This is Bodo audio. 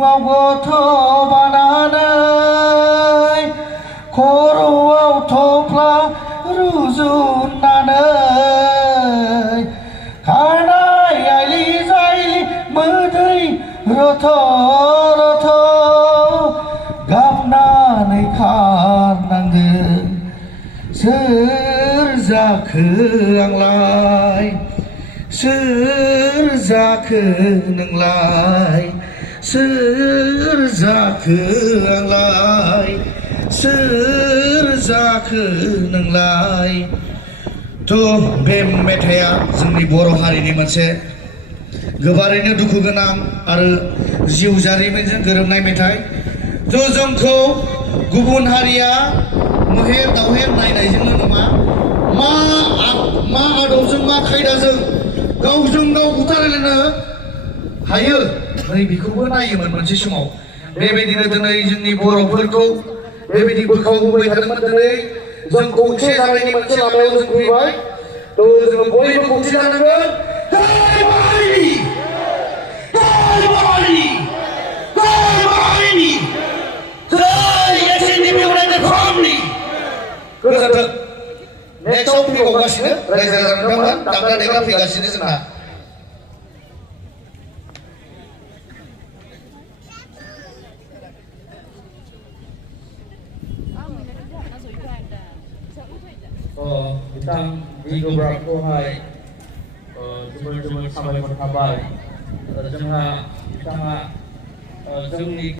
बिखुङाव गथ' बानानै खर'आव थफ्ला रुजुननानै खानाय आइलि जाइलि मोदै रथ' रथ' गाबनानै खारनांदों सोर जाखो आंलाय सोर जाखो नोंलाय सोर जाखो आंलाय सोर जाखो नोंलाय थ' बे मेथाइया जोंनि बर' हारिनि मोनसे गोबारैनो दुखु गोनां आरो जिउ जारिमिनजों गोरोबनाय मेथाइ थ' जोंखौ गुबुन हारिया मोहेर दावहेर नायनायजोंल' नङा मा आदबजों मा खायदाजों गावजों गाव बुथारलायनो हायो नै बेखौबो नायोमोन मोनसे समाव बेबायदिनो दिनै जोंनि बर'फोरखौ बेबायदि बोखावबोबाय थादोंमोन दिनै जों खौसे जानायनि मोनसे लामायाव जों फैबाय थ' जोङो बयबो खौसे जानांगोन जय माहारिनि जय माहारिनि जय माहारिनि जय एसएनडिपि इउनाइटेड फ्रन्टनि गोजोन्थों नेक्स्टआव फैबावगासिनो रायजो राजा नोंथांमोन दामग्रा देग्रा फैगासिनो जोंना बिथां बिगोब्राबखौहाय जोबोर साबायखर थाबाय जोंहा बिथाङा जोंनि